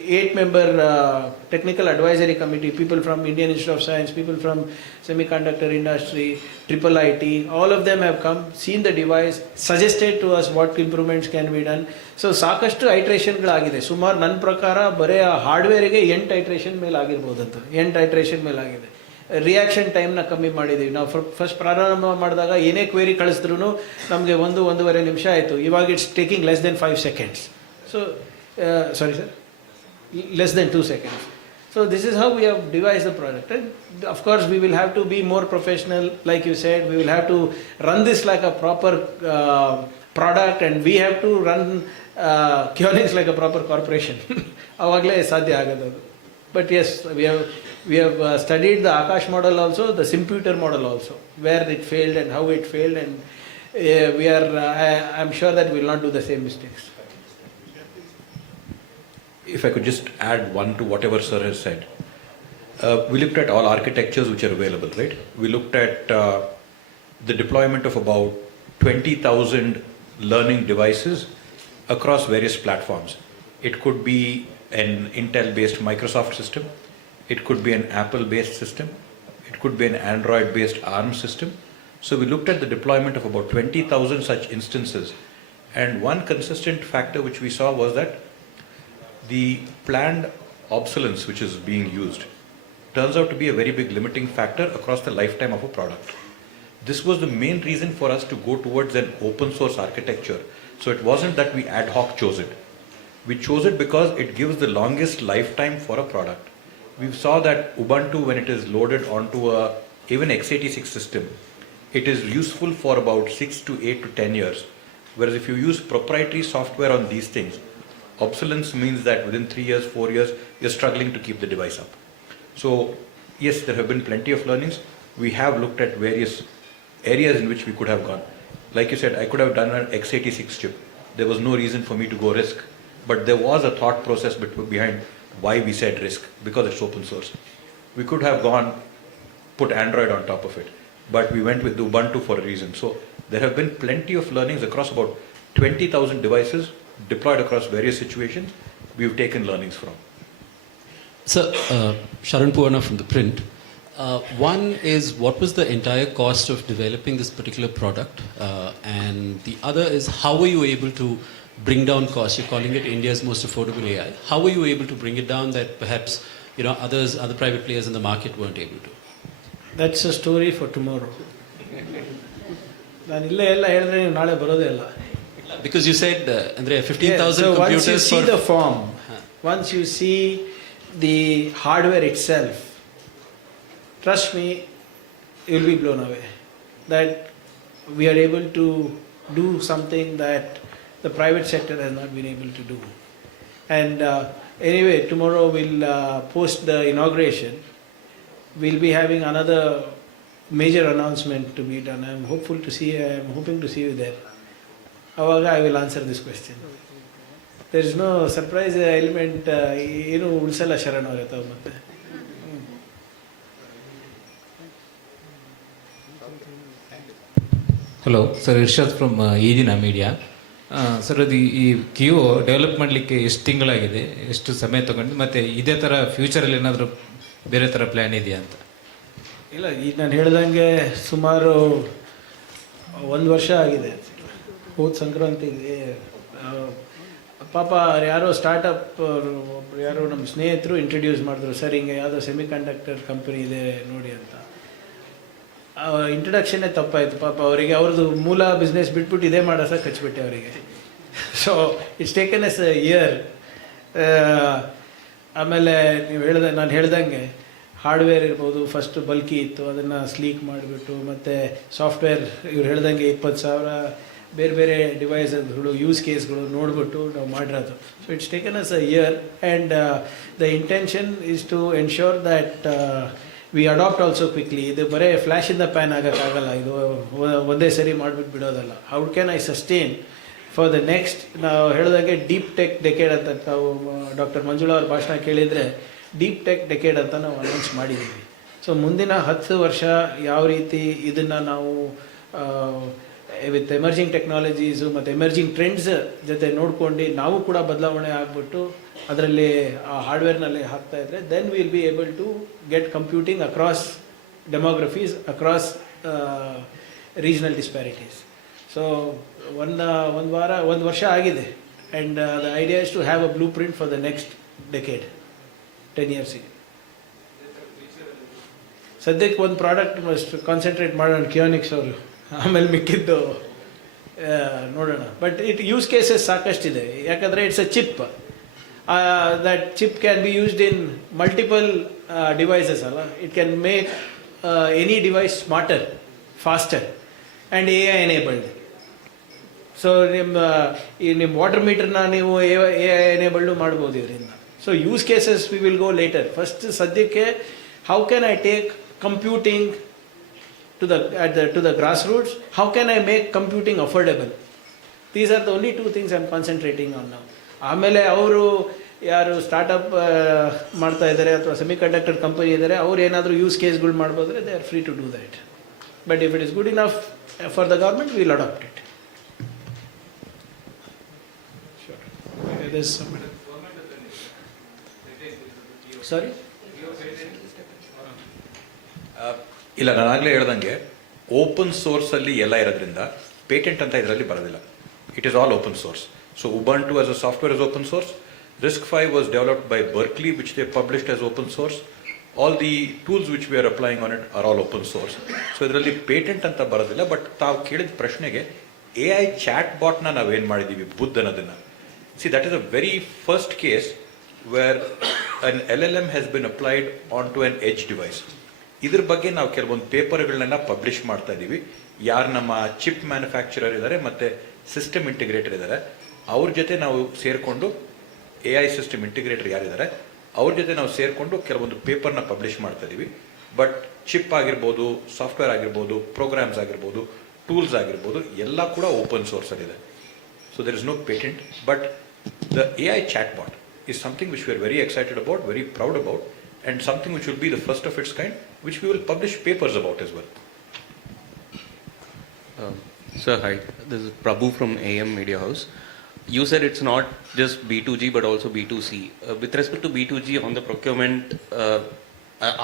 8-member technical advisory committee, people from Indian Institute of Science, people from semiconductor industry, IT, all of them have come, seen the device, suggested to us what improvements can be done. So ಸಾಕಷ್ಟು ಐಟ್ರೇಷನ್ಗಳಾಗಿದೆ. ಸುಮಾರು ನನ್ನ ಪ್ರಕಾರ ಬರೀ ಆ ಹಾರ್ಡ್ವೇರಿಗೆ 8 ಐಟ್ರೇಷನ್ ಮೇಲೆ ಆಗಿರ್ಬೋದಂತ, 8 ಐಟ್ರೇಷನ್ ಮೇಲೆ ಆಗಿದೆ. Reaction ಟೈಮ್ನ ಕಮ್ಮಿ ಮಾಡಿದ್ದೀವಿ. ನಾವು ಫಸ್ಟ್ ಪ್ರಾರಂಭ ಮಾಡಿದಾಗ ಏನೇ ಕ್ವೇರಿ ಕಳಿಸಿದ್ರು ನಮಗೆ 1-1.5 ನಿಮಿಷ ಆಯಿತು. ಇವಾಗ it's taking less than 5 seconds. So sorry sir, less than 2 seconds. So this is how we have devised the product. And of course we will have to be more professional, like you said. We will have to run this like a proper product, and we have to run Kio like a proper corporation. Avagle sadhya agadu. But yes, we have studied the Akash model also, the Simputer model also, where it failed and how it failed, and I'm sure that we will not do the same mistakes. If I could just add one to whatever sir has said. We looked at all architectures which are available, right? We looked at the deployment of about 20,000 learning devices across various platforms. It could be an Intel-based Microsoft system. It could be an Apple-based system. It could be an Android-based ARM system. So we looked at the deployment of about 20,000 such instances. And one consistent factor which we saw was that the planned obsolescence which is being used turns out to be a very big limiting factor across the lifetime of a product. This was the main reason for us to go towards an open source architecture. So it wasn't that we ad hoc chose it. We chose it because it gives the longest lifetime for a product. We saw that Ubuntu, when it is loaded onto even x86 system, it is useful for about 6 to 8 to 10 years. Whereas if you use proprietary software on these things, obsolescence means that within 3 years, 4 years, you're struggling to keep the device up. So yes, there have been plenty of learnings. We have looked at various areas in which we could have gone. Like you said, I could have done an x86 chip. There was no reason for me to go risk. But there was a thought process behind why we said risk, because it's open source. We could have put Android on top of it. But we went with Ubuntu for a reason. So there have been plenty of learnings across about 20,000 devices deployed across various situations. We've taken learnings from. So, Sharan Purna from the print. One is, what was the entire cost of developing this particular product? And the other is, how were you able to bring down costs? You're calling it India's most affordable AI. How were you able to bring it down that perhaps other private players in the market weren't able to? That's a story for tomorrow. ನಾನು ಇಲ್ಲೇ ಎಲ್ಲ ಹೇಳಿದ್ರೆ ನೀವು ನಾಳೆ ಬರೋದೇ ಇಲ್ಲ. Because you said, Andre, 15,000 so computers. Once you see the form, once you see the hardware itself, trust me, you will be blown away that we are able to do something that the private sector has not been able to do. And anyway, tomorrow we'll post the inauguration. We'll be having another major announcement to be done. I'm hoping to see you there. Avaga I will answer this question. There is no surprise element. ಏನು ಉಳಿಸಲ್ಲ ಶರಣ್ ಅವರೇ ತಾವು ಮತ್ತೆ. Hello sir, Irshad from Eedina media. Sir, ಅದು ಈ ಕಿಯೋ develop ಮಾಡಲಿಕ್ಕೆ ಎಷ್ಟು ತಿಂಗಳಾಗಿದೆ, ಎಷ್ಟು ಸಮಯ ತಗೊಂಡು, ಮತ್ತು ಇದೇ ಥರ ಫ್ಯೂಚರಲ್ಲಿ ಏನಾದರೂ ಬೇರೆ ಥರ ಪ್ಲ್ಯಾನ್ ಇದೆಯಾ ಅಂತ? ಇಲ್ಲ, ಈಗ ನಾನು ಹೇಳ್ದಂಗೆ ಸುಮಾರು 1 ವರ್ಷ ಆಗಿದೆ. ಹೋದ ಸಂಕ್ರಾಂತಿಗೆ ಪಾಪ ಯಾರೋ ಸ್ಟಾರ್ಟಪ್ ಯಾರೋ ನಮ್ಮ ಸ್ನೇಹಿತರು ಇಂಟ್ರಡ್ಯೂಸ್ ಮಾಡಿದ್ರು, ಸರ್ ಹಿಂಗೆ ಯಾವುದೋ ಸೆಮಿ ಕಂಡಕ್ಟರ್ ಕಂಪನಿ ಇದೆ ನೋಡಿ ಅಂತ. ಇಂಟ್ರಡಕ್ಷನ್ನೇ ತಪ್ಪಾಯಿತು. ಪಾಪ ಅವರಿಗೆ ಅವ್ರದ್ದು ಮೂಲ ಬಿಸ್ನೆಸ್ ಬಿಟ್ಬಿಟ್ಟು ಇದೇ ಮಾಡೋ ಸಹ ಕಚ್ಬಿಟ್ಟೆ ಅವರಿಗೆ. So it's taken as a year. ಆಮೇಲೆ ನಾನು ಹೇಳ್ದಂಗೆ ಹಾರ್ಡ್ವೇರ್ ಇರ್ಬೋದು, ಫಸ್ಟ್ ಬಲ್ಕಿ ಇತ್ತು, ಅದನ್ನು ಸ್ಲೀಕ್ ಮಾಡಿಬಿಟ್ಟು ಮತ್ತು ಸಾಫ್ಟ್ವೇರ್ ಇವ್ರು ಹೇಳ್ದಂಗೆ 20,000 ಬೇರೆ ಬೇರೆ ಡಿವೈಸಸ್ಗಳು, ಯೂಸ್ ಕೇಸ್ಗಳು ನೋಡಿಬಿಟ್ಟು ನಾವು ಮಾಡಿರೋದು. So it's taken us a year, and the intention is to ensure that we adapt also quickly. ಇದು ಬರೀ ಫ್ಲ್ಯಾಶ್ ಇನ್ ದ ಪ್ಯಾನ್ ಆಗೋಕ್ಕಾಗಲ್ಲ, ಇದು ಒಂದೇ ಸರಿ ಮಾಡಿಬಿಟ್ಟು ಬಿಡೋದಲ್ಲ. How can I sustain for the next? ನಾವು ಹೇಳಿದಾಗೆ ಡೀಪ್ ಟೆಕ್ ಡೆಕೇಡ್ ಅಂತ ನಾವು ಡಾಕ್ಟರ್ ಮಂಜುಳಾ ಅವ್ರ ಭಾಷಣ ಕೇಳಿದರೆ ಡೀಪ್ ಟೆಕ್ ಡೆಕೇಡ್ ಅಂತ ನಾವು ಅನೌನ್ಸ್ ಮಾಡಿದ್ದೀವಿ. ಸೊ ಮುಂದಿನ 10 ವರ್ಷ ಯಾವ ರೀತಿ ಇದನ್ನು ನಾವು ವಿತ್ ಎಮರ್ಜಿಂಗ್ ಟೆಕ್ನಾಲಜೀಸು ಮತ್ತು ಎಮರ್ಜಿಂಗ್ ಟ್ರೆಂಡ್ಸ್ ಜೊತೆ ನೋಡ್ಕೊಂಡು ನಾವು ಕೂಡ ಬದಲಾವಣೆ ಆಗಿಬಿಟ್ಟು ಅದರಲ್ಲಿ ಆ ಹಾರ್ಡ್ವೇರ್ನಲ್ಲಿ ಹಾಕ್ತಾಯಿದ್ರೆ then will be able to get computing across demographies, across regional disparities. So ಒಂದು ವರ್ಷ ಆಗಿದೆ, and the idea is to have a blueprint for the next decade, 10 years. ಸದ್ಯಕ್ಕೆ ಒಂದು ಪ್ರಾಡಕ್ಟ್ ಮಸ್ಟ್ ಕಾನ್ಸಂಟ್ರೇಟ್ ಮಾಡೋಣ ಕಿಯೋನಿಕ್ಸ್ ಅವರು, ಆಮೇಲೆ ಮಿಕ್ಕಿದ್ದು ನೋಡೋಣ. ಬಟ್ ಯೂಸ್ ಕೇಸಸ್ ಸಾಕಷ್ಟಿದೆ, ಯಾಕಂದರೆ it's a chip. That chip can be used in multiple devices. It can make any device smarter, faster, and AI enabled. So ನಿಮ್ಮ ವಾಟರ್ ಮೀಟರ್ನ ನೀವು AI enabled ಮಾಡ್ಬೋದು ಇದರಿಂದ. So use cases we will go later. First ಸದ್ಯಕ್ಕೆ how can I take computing to the grassroots? How can I make computing affordable? These are the only two things I'm concentrating on now. ಆಮೇಲೆ ಅವರು ಯಾರು startup ಮಾಡ್ತಾ ಇದ್ದಾರೆ ಅಥವಾ semiconductor company ಇದ್ದಾರೆ, ಅವ್ರು ಏನಾದರೂ ಯೂಸ್ ಕೇಸ್ಗಳು ಮಾಡ್ಬೋದ್ರೆ they are free to do that. But if it is good enough for the government will adopt it. Sorry, ಇಲ್ಲ, ನಾನು ಆಗಲೇ ಹೇಳ್ದಂಗೆ ಓಪನ್ ಸೋರ್ಸಲ್ಲಿ ಎಲ್ಲ ಇರೋದ್ರಿಂದ ಪೇಟೆಂಟ್ ಅಂತ ಇದರಲ್ಲಿ ಬರೋದಿಲ್ಲ. It is all open source. So Ubuntu as a software is open source. RISC-V was developed by Berkeley, which they published as open source. All the tools which we are applying on it are all open source. So ಇದರಲ್ಲಿ patent ಅಂತ ಬರೋದಿಲ್ಲ. But ತಾವು ಕೇಳಿದ ಪ್ರಶ್ನೆಗೆ AI chat ಬಾಟ್ನ ನಾವೇನು ಮಾಡಿದ್ದೀವಿ ಬುದ್ಧ ಅನ್ನೋದನ್ನು, see that is a very first case where an LLM has been applied on to an edge device. ಇದ್ರ ಬಗ್ಗೆ ನಾವು ಕೆಲವೊಂದು ಪೇಪರ್ಗಳನ್ನ ಪಬ್ಲಿಷ್ ಮಾಡ್ತಾ ಇದ್ದೀವಿ. ಯಾರು ನಮ್ಮ ಚಿಪ್ ಮ್ಯಾನುಫ್ಯಾಕ್ಚರರ್ ಇದ್ದಾರೆ ಮತ್ತು ಸಿಸ್ಟಮ್ ಇಂಟಿಗ್ರೇಟರ್ ಇದ್ದಾರೆ, ಅವ್ರ ಜೊತೆ ನಾವು ಸೇರಿಕೊಂಡು AI ಸಿಸ್ಟಮ್ ಇಂಟಿಗ್ರೇಟರ್ ಯಾರಿದ್ದಾರೆ ಅವ್ರ ಜೊತೆ ನಾವು ಸೇರಿಕೊಂಡು ಕೆಲವೊಂದು ಪೇಪರ್ನ ಪಬ್ಲಿಷ್ ಮಾಡ್ತಾ ಇದ್ದೀವಿ. ಬಟ್ ಚಿಪ್ ಆಗಿರ್ಬೋದು, ಸಾಫ್ಟ್ವೇರ್ ಆಗಿರ್ಬೋದು, ಪ್ರೋಗ್ರಾಮ್ಸ್ ಆಗಿರ್ಬೋದು, ಟೂಲ್ಸ್ ಆಗಿರ್ಬೋದು, ಎಲ್ಲ ಕೂಡ ಓಪನ್ ಸೋರ್ಸಲ್ಲಿದೆ. So there is no patent. But the AI chatbot is something which we are very excited about, very proud about, and something which will be the first of its kind, which we will publish papers about as well. Sir, hi. This is Prabhu from AM Media House. You said it's not just B2G but also B2C. With respect to B2G on the procurement,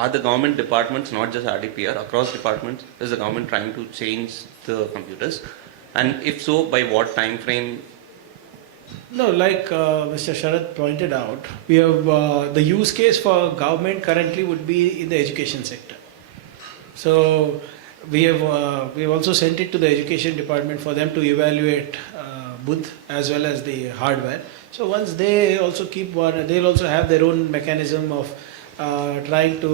are the government departments, not just RDPR, across departments, is the government trying to change the computers? And if so, by what time frame? No, like Mr. Sharath pointed out, we have the use case for government currently would be in the education sector. So we have also sent it to the education department for them to evaluate Budh as well as the hardware. So once they also they'll also have their own mechanism of trying to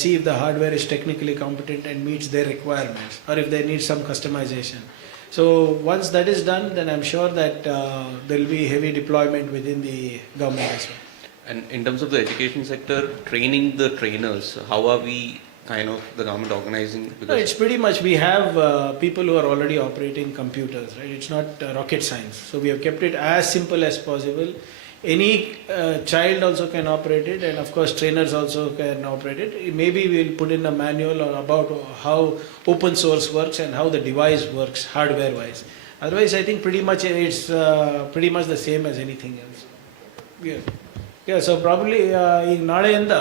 see if the hardware is technically competent and meets their requirements, or if they need some customization. So once that is done, then I'm sure that there will be heavy deployment within the government as well. And in terms of the education sector, training the trainers, how are we kind of the government organizing? No, it's pretty much, we have people who are already operating computers, right? It's not rocket science. So we have kept it as simple as possible. Any child also can operate it, and of course trainers also can operate it. Maybe we'll put in a manual about how open source works and how the device works hardware wise. Otherwise I think pretty much it's pretty much the same as anything else. Yeah, so probably ಈಗ ನಾಳೆಯಿಂದ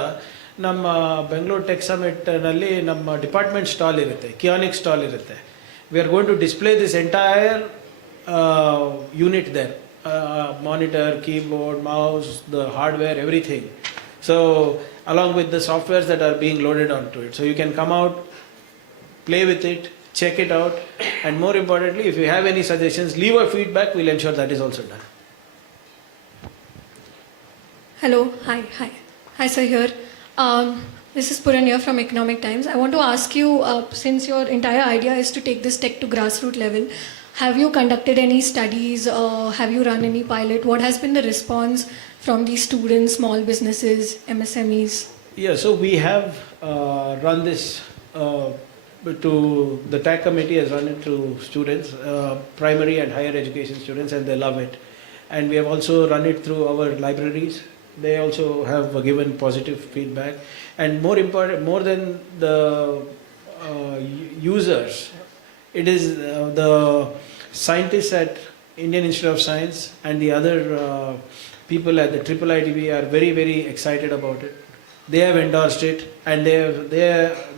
ನಮ್ಮ Bengaluru tech ಸಮಿಟ್ನಲ್ಲಿ ನಮ್ಮ department stall ಇರುತ್ತೆ, Keonics stall ಇರುತ್ತೆ. We are going to display this entire unit there, monitor, keyboard, mouse, the hardware, everything. So along with the softwares that are being loaded onto it. So you can come out, play with it, check it out, and more importantly, if you have any suggestions, leave a feedback, we'll ensure that is also done. Hello, hi sir here. This is Puran here from Economic Times. I want to ask you, since your entire idea is to take this tech to grassroots level, have you conducted any studies? Have you run any pilot? What has been the response from these students, small businesses, MSMEs? Yeah, so we have run this to the TAC committee has run it to students, primary and higher education students, and they love it. And we have also run it through our libraries. They also have given positive feedback. And more important, more than the users, it is the scientists at Indian Institute of Science and the other people at the IIITB are very, very excited about it. They have endorsed it, and they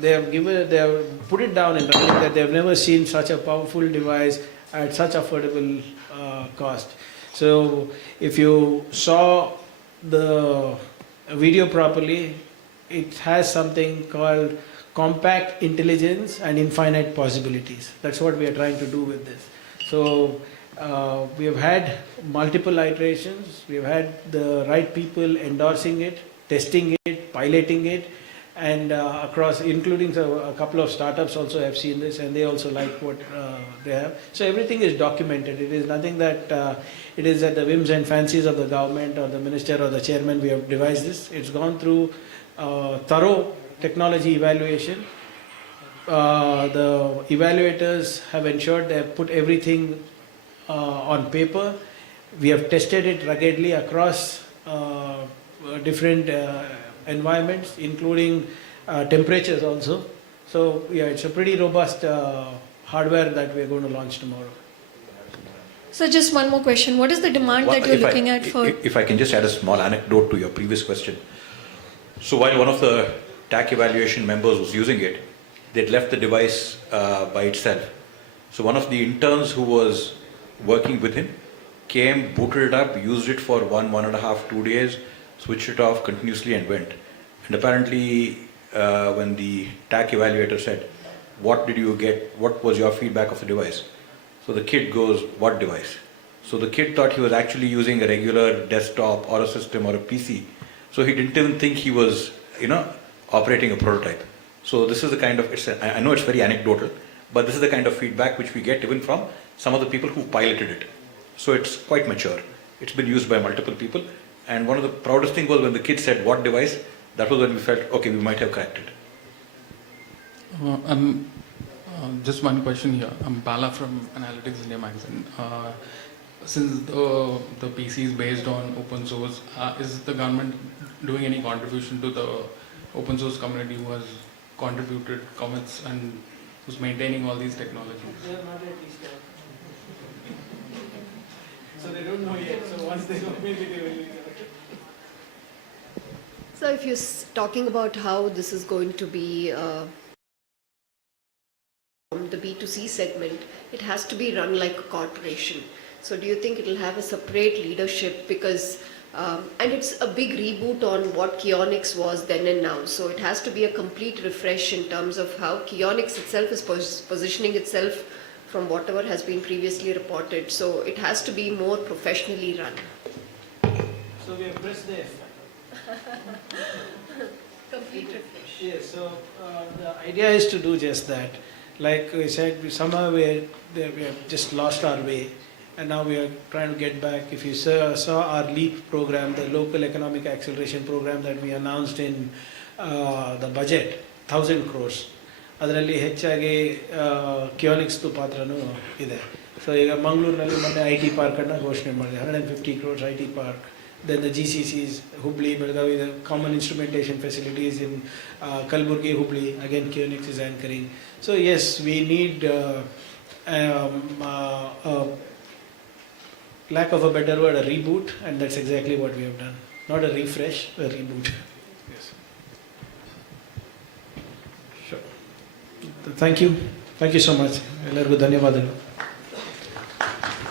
have put it down in writing that they have never seen such a powerful device at such affordable cost. So if you saw the video properly, it has something called compact intelligence and infinite possibilities. That's what we are trying to do with this. So we have had multiple iterations. We have had the right people endorsing it, testing it, piloting it, and across, including a couple of startups also have seen this, and they also like what they have. So everything is documented. It is nothing that it is at the whims and fancies of the government or the minister or the chairman we have devised this. It's gone through thorough technology evaluation. The evaluators have ensured they have put everything on paper. We have tested it ruggedly across different environments, including temperatures also. So yeah, it's a pretty robust hardware that we are going to launch tomorrow. So just one more question. What is the demand that you're looking at for? If I can just add a small anecdote to your previous question. So while one of the TAC evaluation members was using it, they'd left the device by itself. So one of the interns who was working with him came, booted it up, used it for 1.5, 2 days, switched it off continuously and went. And apparently when the TAC evaluator said, what did you get, what was your feedback of the device? So the kid goes, what device? So the kid thought he was actually using a regular desktop or a system or a PC. So he didn't even think he was, operating a prototype. So this is the kind of, I know it's very anecdotal, but this is the kind of feedback which we get even from some of the people who piloted it. So it's quite mature. It's been used by multiple people. And one of the proudest things was when the kid said, what device? That was when we felt, okay, we might have cracked it. Just one question here. I'm Bala from Analytics India magazine. Since the PC is based on open source, is the government doing any contribution to the open source community who has contributed comments and who's maintaining all these technologies? So they don't know yet. So once they know, maybe they will. So if you're talking about how this is going to be from the B2C segment, it has to be run like a corporation. So do you think it will have a separate leadership? Because and it's a big reboot on what Kionix was then and now. So it has to be a complete refresh in terms of how Kionix itself is positioning itself from whatever has been previously reported. So it has to be more professionally run. So we have pressed the F. Complete refresh. Yes, so the idea is to do just that. Like we said, somehow we have just lost our way, and now we are trying to get back. If you saw our LEAP program, the Local Economic Acceleration Program that we announced in the budget, 1,000 crores. ಅದರಲ್ಲಿ ಹೆಚ್ಚಾಗಿ ಕಿಯೋನಿಕ್ಸ್ದು ಪಾತ್ರನೂ ಇದೆ. So ಈಗ ಮಂಗಳೂರಿನಲ್ಲಿ ಮೊನ್ನೆ IT ಪಾರ್ಕನ್ನು ಘೋಷಣೆ ಮಾಡಿದೆ, 150 crores IT park. Then the GCCs, Hubli, Belgavi, the common instrumentation facilities in Kalburgi, Hubli, again Kionix is anchoring. So yes, we need, lack of a better word, a reboot, and that's exactly what we have done. Not a refresh, a reboot. Yes. Sure. Thank you so much. ಎಲ್ಲರಿಗೂ ಧನ್ಯವಾದಗಳು.